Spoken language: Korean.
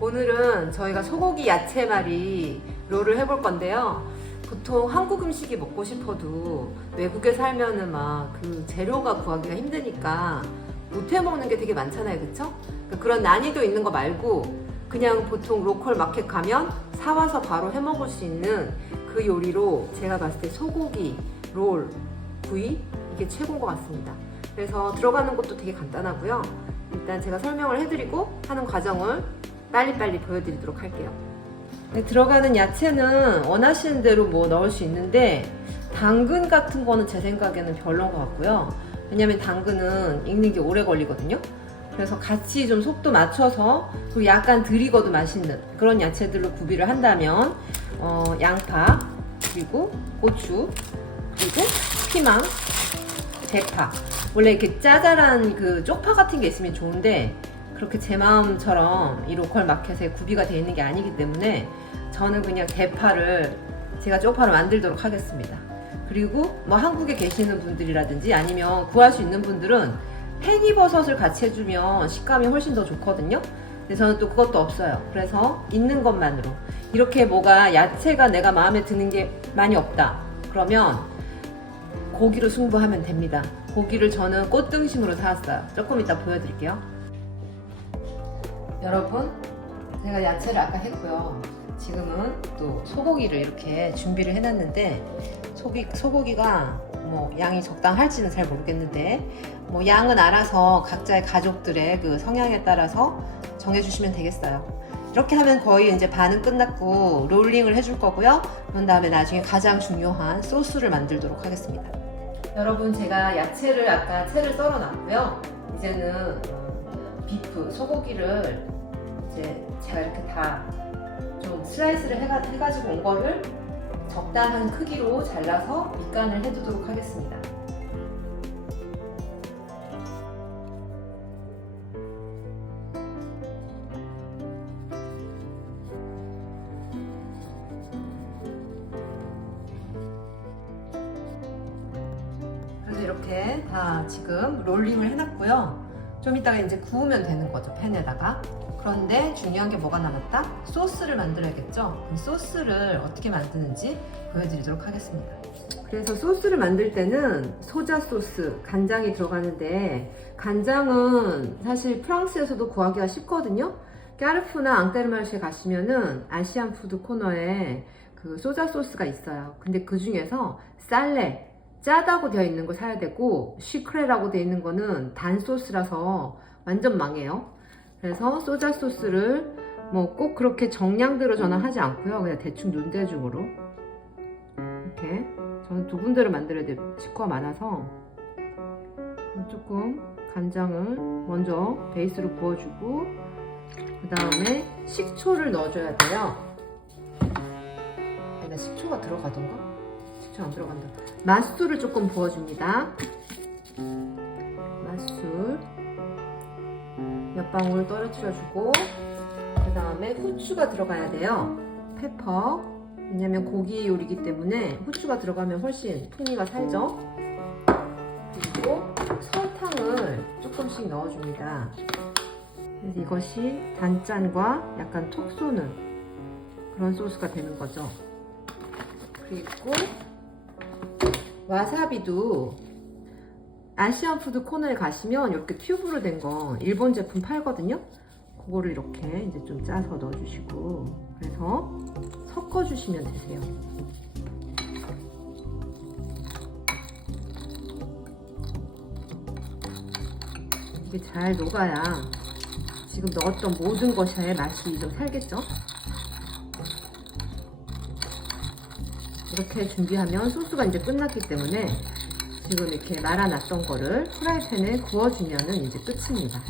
오늘은 저희가 소고기 야채말이 롤을 해볼 건데요. 보통 한국 음식이 먹고 싶어도 외국에 살면은 막 그 재료가 구하기가 힘드니까 못해 먹는 게 되게 많잖아요, 그쵸? 그런 난이도 있는 거 말고 그냥 보통 로컬 마켓 가면 사와서 바로 해 먹을 수 있는 그 요리로 제가 봤을 때 소고기 롤 구이 이게 최고인 것 같습니다. 그래서 들어가는 것도 되게 간단하고요. 일단 제가 설명을 해드리고 하는 과정을 빨리빨리 보여드리도록 할게요. 네, 들어가는 야채는 원하시는 대로 뭐 넣을 수 있는데 당근 같은 거는 제 생각에는 별로인 것 같고요. 왜냐면 당근은 익는 게 오래 걸리거든요. 그래서 같이 좀 속도 맞춰서 그리고 약간 덜 익어도 맛있는 그런 야채들로 구비를 한다면 어, 양파 그리고 고추 그리고 피망 대파 원래 이렇게 짜잘한 그 쪽파 같은 게 있으면 좋은데 그렇게 제 마음처럼 이 로컬 마켓에 구비가 되어 있는 게 아니기 때문에 저는 그냥 대파를 제가 쪽파로 만들도록 하겠습니다. 그리고 뭐 한국에 계시는 분들이라든지 아니면 구할 수 있는 분들은 팽이버섯을 같이 해주면 식감이 훨씬 더 좋거든요. 근데 저는 또 그것도 없어요. 그래서 있는 것만으로 이렇게 뭐가 야채가 내가 마음에 드는 게 많이 없다. 그러면 고기로 승부하면 됩니다. 고기를 저는 꽃등심으로 사왔어요. 조금 이따 보여드릴게요. 여러분, 제가 야채를 아까 했고요. 지금은 또 소고기를 이렇게 준비를 해놨는데 소기, 소고기가 뭐 양이 적당할지는 잘 모르겠는데 뭐 양은 알아서 각자의 가족들의 그 성향에 따라서 정해주시면 되겠어요. 이렇게 하면 거의 이제 반은 끝났고 롤링을 해줄 거고요. 그런 다음에 나중에 가장 중요한 소스를 만들도록 하겠습니다. 여러분 제가 야채를 아까 채를 썰어 놨고요. 이제는 어, 비프 소고기를 이제 제가 이렇게 다 좀 슬라이스를 해가, 해가지고 온 거를 적당한 크기로 잘라서 밑간을 해두도록 하겠습니다. 그래서 이렇게 다 지금 롤링을 해놨고요. 좀 이따가 이제 구우면 되는 거죠, 팬에다가. 그런데 중요한 게 뭐가 남았다? 소스를 만들어야겠죠? 그럼 소스를 어떻게 만드는지 보여드리도록 하겠습니다. 그래서 소스를 만들 때는 소자 소스, 간장이 들어가는데 간장은 사실 프랑스에서도 구하기가 쉽거든요. 까르푸나 앙테르마르시에 가시면은 아시안 푸드 코너에 그 소자 소스가 있어요. 근데 그 중에서 쌀레, 짜다고 되어 있는 거 사야 되고 시크레라고 되어 있는 거는 단 소스라서 완전 망해요. 그래서 소자 소스를 뭐 꼭 그렇게 정량대로 저는 하지 않고요. 그냥 대충 눈대중으로 이렇게 저는 두 군데를 만들어야 돼 식구가 많아서 조금 간장을 먼저 베이스로 부어주고 그 다음에 식초를 넣어줘야 돼요. 아니, 나 식초가 들어가던가? 식초 안 들어간다. 맛술을 조금 부어줍니다. 맛술 몇 방울 떨어뜨려주고 그 다음에 후추가 들어가야 돼요. 페퍼 왜냐면 고기 요리기 때문에 후추가 들어가면 훨씬 풍미가 살죠. 그리고 설탕을 조금씩 넣어줍니다. 그래서 이것이 단짠과 약간 톡 쏘는 그런 소스가 되는 거죠. 그리고 와사비도 아시안 푸드 코너에 가시면 이렇게 튜브로 된 거 일본 제품 팔거든요. 그거를 이렇게 이제 좀 짜서 넣어주시고 그래서 섞어주시면 되세요. 이게 잘 녹아야 지금 넣었던 모든 것의 맛이 좀 살겠죠? 이렇게 준비하면 소스가 이제 끝났기 때문에 지금 이렇게 말아놨던 거를 프라이팬에 구워주면은 이제 끝입니다.